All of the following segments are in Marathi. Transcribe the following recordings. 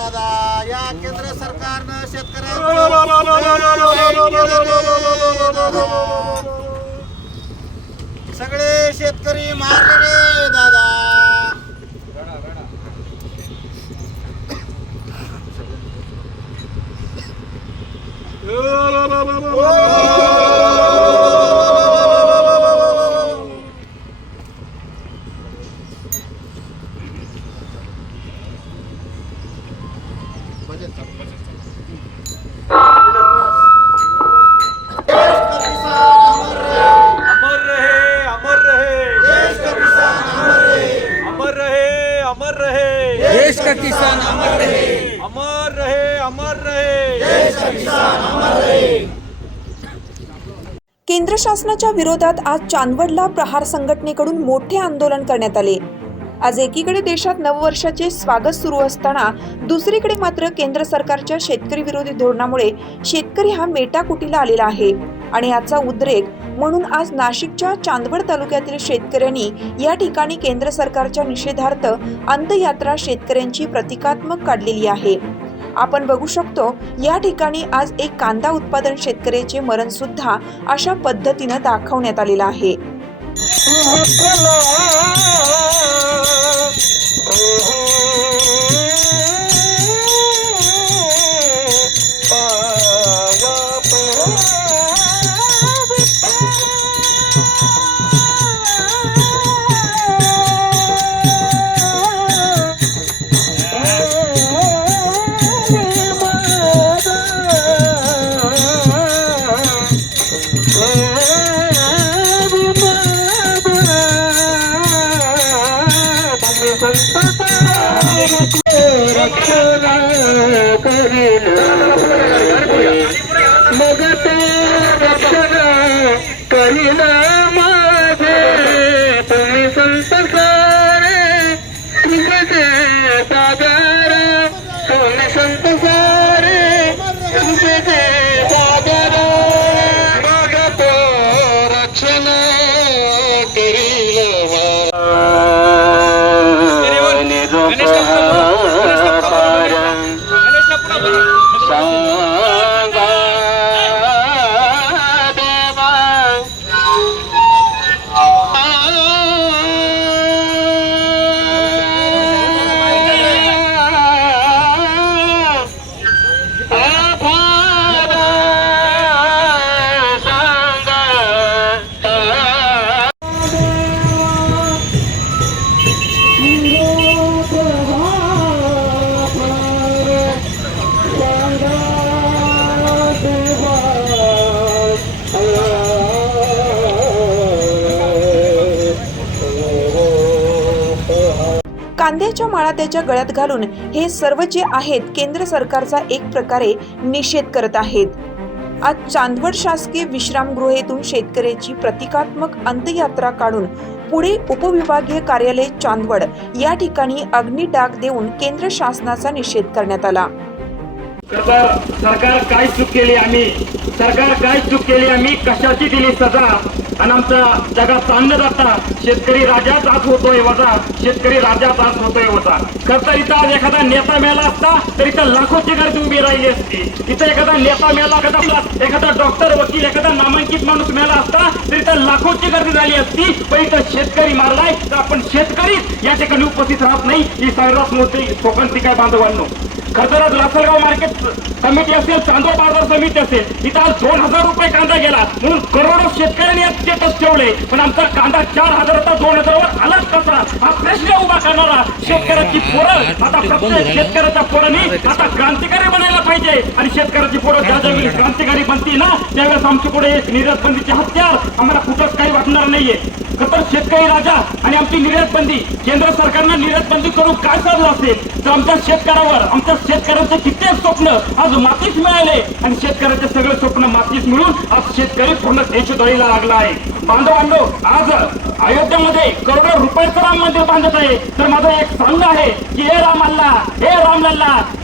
दादा या केंद्र सरकारनं शेतकऱ्यांचं सगळे शेतकरी मारले दादा. अमर केंद्र शासनाच्या विरोधात आज चांदवडला प्रहार संघटनेकडून मोठे आंदोलन करण्यात आले. आज एकीकडे देशात नववर्षाचे स्वागत सुरू असताना दुसरीकडे मात्र केंद्र सरकारच्या शेतकरी विरोधी धोरणामुळे शेतकरी हा मेटाकुटीला आलेला आहे आणि याचा उद्रेक म्हणून आज नाशिकच्या चांदवड तालुक्यातील शेतकऱ्यांनी या ठिकाणी केंद्र सरकारच्या निषेधार्थ अंतयात्रा शेतकऱ्यांची प्रतिकात्मक काढलेली आहे. आपण बघू शकतो या ठिकाणी आज एक कांदा उत्पादन शेतकऱ्याचे मरण सुद्धा अशा पद्धतीनं दाखवण्यात आलेलं आहे. मग कांद्याच्या माळा त्याच्या गळ्यात घालून हे सर्व जे आहेत केंद्र सरकारचा एक प्रकारे निषेध करत आहेत. आज चांदवड शासकीय विश्रामगृहेतून शेतकऱ्याची प्रतिकात्मक अंत्ययात्रा काढून पुढे उपविभागीय कार्यालय चांदवड या ठिकाणी अग्निडाग देऊन केंद्र शासनाचा निषेध करण्यात आला. तर सरकार काय चूक केली आम्ही? सरकार काय चूक केली आम्ही? कशाची दिली सजा? आणि आमचा जगात चांगलं जाता शेतकरी राजाच आज होतोय वजा. शेतकरी राजाच आज होतोय वजा. खर तर इथं आज एखादा नेता मिळाला असता तर इथं लाखोची गर्दी उभी राहिली असती. इथं एखादा नेता मिळाला एखादा एखादा डॉक्टर वकील एखादा नामांकित माणूस मिळाला असता तर इथं लाखोची गर्दी झाली असती. पण इथं शेतकरी मारलाय तर आपण शेतकरी या ठिकाणी उपस्थित राहत नाही. ही सर्वात मोठी कोकण काय बांधवांनो. खरंतर लासलगाव मार्केट समिती असेल चांदो बाजार समिती असेल इथं आज दोन हजार रुपये कांदा गेला. म्हणून करोडो शेतकऱ्यांनी आज स्टेटस ठेवले. पण आमचा कांदा चार हजाराचा दोन हजारावर आलाच कसा हा प्रश्न उभा करणारा शेतकऱ्याची पोरं आता प्रत्येक शेतकऱ्याच्या पोरांनी आता क्रांतिकारी बनायला पाहिजे. आणि शेतकऱ्याची पोरं ज्या ज्यावेळी क्रांतिकारी बनती ना त्यावेळेस आमची पुढे निर्यात बंदीचे हत्यार आम्हाला कुठंच काही वाटणार नाहीये. तर शेतकरी राजा आणि आमची निर्यात बंदी. केंद्र सरकारनं निर्यात बंदी करून काय चाललं असेल? तर आमच्या शेतकऱ्यावर आमच्या शेतकऱ्यांचं कित्येक स्वप्न आज मातीच मिळाले. आणि शेतकऱ्याचे सगळे स्वप्न मातीच मिळून आज शेतकरी पूर्ण देशद्रोहीला लागला आहे. बांधवांनो आज अयोध्येमध्ये करोडो रुपयाचं राम मंदिर बांधत आहे. तर माझं एक सांगणं आहे की हे राम हे राम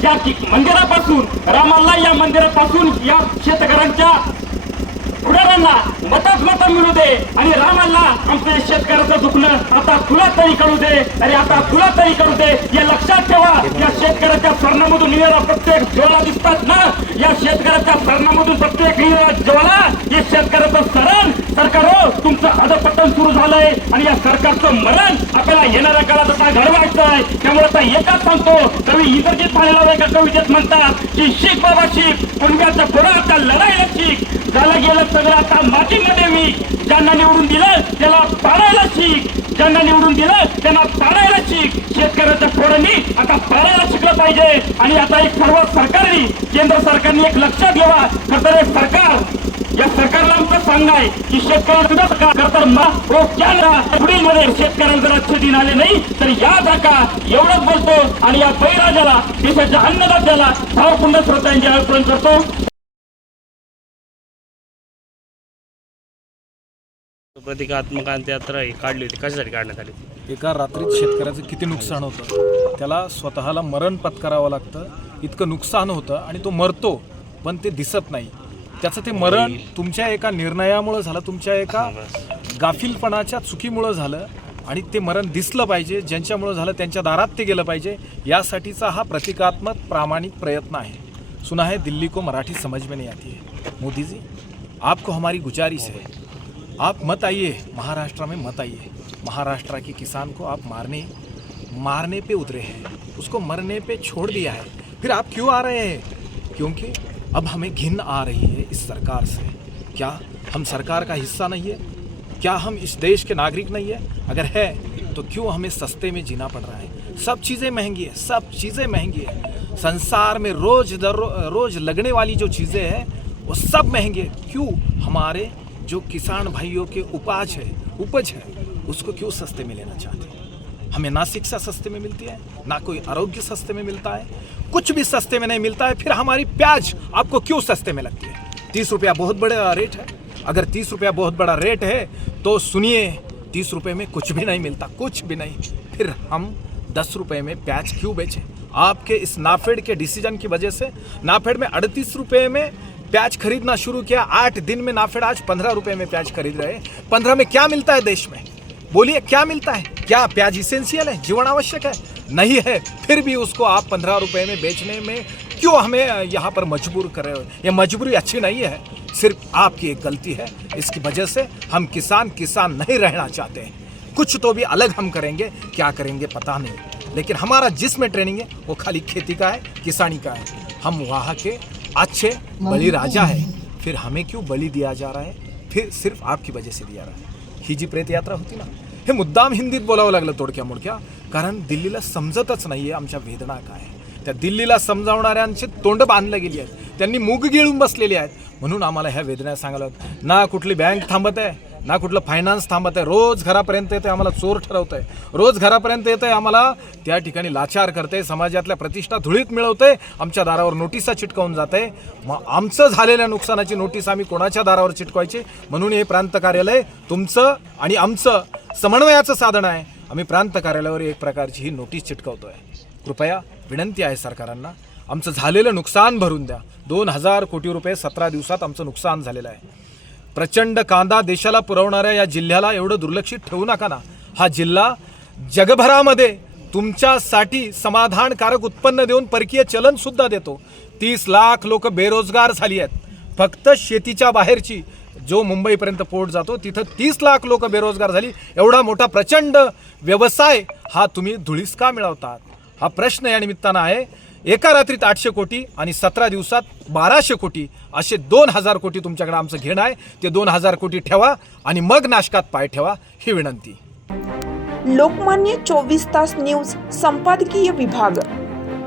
या मंदिरापासून राम या मंदिरापासून या शेतकऱ्यांच्या पुढाऱ्यांना मतात मत मिळू दे आणि रामाला आमच्या शेतकऱ्याचं दुखणं आता तुला तरी करू दे. अरे आता तुला तरी करू दे. या लक्षात ठेवा. या शेतकऱ्याच्या सरणामधून निघाला प्रत्येक ज्वाला दिसतात ना? या शेतकऱ्याच्या सरणामधून प्रत्येक निघाला ज्वाला हे शेतकऱ्याचं सरण. सरकार हो तुमचं अधपतन सुरू झालंय आणि या सरकारचं मरण आपल्याला येणाऱ्या काळात आता घडवायचं आहे त्यामुळे आता एकच सांगतो. कवी इंद्रजित भालेला कवितेत म्हणतात की शीख बाबा शीख कुणब्याचं पुढं आता लढायला शिक झालं गेलं सगळं. आता मातीमध्ये मी ज्यांना निवडून दिलं त्याला पाडायला शिक. ज्यांना निवडून दिलं त्यांना पाडायला शिक. शेतकऱ्याच्या फोडांनी आता पाडायला शिकलं पाहिजे. आणि आता एक सर्व सरकारने केंद्र सरकारने एक लक्षात घ्यावा खरं तर हे सरकार या सरकारला आमचं सांगणं आहे की शेतकऱ्यांना सुद्धा सरकार तर पुढील मध्ये शेतकऱ्यांना जर दिन आले नाही तर या जाका एवढंच बोलतो. आणि या बैराजाला देशाच्या अन्नदात्याला भावपूर्ण श्रोत्यांचे अर्पण करतो. प्रतिकात्मक अंत्ययात्रा ही काढली होती. कशासाठी काढण्यात आली होती? एका रात्रीत शेतकऱ्याचं किती नुकसान होतं? त्याला स्वतःला मरण पत्करावं लागतं. इतकं नुकसान होतं आणि तो मरतो पण ते दिसत नाही. त्याचं ते मरण तुमच्या एका निर्णयामुळं झालं तुमच्या एका गाफीलपणाच्या चुकीमुळं झालं आणि ते मरण दिसलं पाहिजे ज्यांच्यामुळं झालं त्यांच्या दारात ते गेलं पाहिजे यासाठीचा हा प्रतिकात्मक प्रामाणिक प्रयत्न आहे. सुना है दिल्ली को मराठी समझ में नहीं आती है। मोदी जी आपको हमारी गुजारिश है। आप मत आइए, महाराष्ट्र में मत आइए। महाराष्ट्र के किसान को आप मारने मारने पे उतरे हैं। उसको मरने पे छोड़ दिया है। फिर आप क्यों आ रहे हैं? क्योंकि अब हमें घिन आ रही है इस सरकार से। क्या हम सरकार का हिस्सा नहीं है? क्या हम इस देश के नागरिक नहीं है? अगर है तो क्यों हमें सस्ते में जीना पड़ रहा है? सब चीज़ें महँगी है, सब चीज़ें महँगी है। संसार में रोज दर, रोज लगने वाली जो चीज़ें हैं, वो सब महँगे। क्यों? हमारे जो किसान भाइयों के उपाज है, उपज है, उसको क्यों सस्ते में लेना चाहते हैं? हमें ना शिक्षा सस्ते में मिलती है, ना कोई आरोग्य सस्ते में मिलता है। कुछ भी सस्ते में नहीं मिलता है, फिर हमारी प्याज आपको क्यों सस्ते में लगती है? तीस रुपया बहुत बड़ा रेट है। अगर तीस रुपया बहुत बड़ा रेट है तो सुनिए, तीस रुपये में कुछ भी नहीं मिलता, कुछ भी नहीं। फिर हम दस रुपये में प्याज क्यों बेचें? आपके इस नाफेड के डिसीज़न की वजह से, नाफेड में अड़तीस रुपये में प्याज खरीदना शुरू किया। आठ दिन में नाफेड आज पंद्रह रुपए में प्याज खरीद रहे पंद्रह में क्या मिलता है देश में? बोलिए, क्या मिलता है? क्या प्याज इसेंशियल है? जीवन आवश्यक है? नहीं है, फिर भी उसको आप पंद्रह रुपए में बेचने में क्यों हमें यहाँ पर मजबूर कर रहे हो? ये मजबूरी अच्छी नहीं है, सिर्फ़ आपकी एक गलती है। इसकी वजह से हम किसान किसान नहीं रहना चाहते हैं। कुछ तो भी अलग हम करेंगे, क्या करेंगे पता नहीं। लेकिन हमारा जिसमें ट्रेनिंग है, वो खाली खेती का है, किसानी का है। हम वहाँ के अच्छे बलि राजा है। फिर हमें क्यों बलि दिया जा रहा है? फिर सिर्फ आपकी वजह से दिया रहा है। ही जी प्रेत यात्रा होती ना। हे मुद्दाम हिंदीत बोलावं लागलं तोडक्या मोडक्या कारण दिल्लीला समजतच नाहीये आमच्या वेदना काय. त्या दिल्लीला समजावणाऱ्यांची तोंड बांधल्या गेली आहेत. त्यांनी मूग गिळून बसलेली आहेत. म्हणून आम्हाला ह्या वेदना सांगायला आहेत. ना कुठली बँक थांबत आहे ना कुठलं फायनान्स थांबत आहे रोज घरापर्यंत येते आम्हाला चोर ठरवत आहे रोज घरापर्यंत येते आम्हाला त्या ठिकाणी लाचार करते समाजातल्या प्रतिष्ठा धुळीत मिळवते आमच्या दारावर नोटिसा चिटकावून जाते मग आमचं झालेल्या नुकसानाची नोटीस आम्ही कोणाच्या दारावर चिटकवायची? म्हणून हे प्रांत कार्यालय तुमचं आणि आमचं समन्वयाचं साधन आहे. आम्ही प्रांत कार्यालयावर एक प्रकारची ही नोटीस चिटकवतो आहे कृपया विनंती आहे सरकारांना आमचं झालेलं नुकसान भरून द्या. दोन हजार कोटी रुपये सतरा दिवसात आमचं नुकसान झालेलं आहे. प्रचंड कांदा देशाला पुरवणाऱ्या या जिल्ह्याला एवढं दुर्लक्षित ठेवू नका ना. हा जिल्हा जगभरामध्ये तुमच्यासाठी समाधानकारक उत्पन्न देऊन परकीय चलनसुद्धा देतो. तीस लाख लोक बेरोजगार झाली आहेत. फक्त शेतीच्या बाहेरची जो मुंबईपर्यंत पोट जातो तिथं तीस लाख लोक बेरोजगार झाली. एवढा मोठा प्रचंड व्यवसाय हा तुम्ही धुळीस का मिळवतात? हा प्रश्न या निमित्तानं आहे. एका रात्रीत आठशे कोटी आणि सतरा दिवसात बाराशे कोटी असे दोन हजार कोटी तुमच्याकडे आमचं घेणं आहे. ते दोन हजार कोटी ठेवा आणि मग नाशकात पाय ठेवा ही विनंती. लोकमान्य चोवीस तास न्यूज संपादकीय विभाग.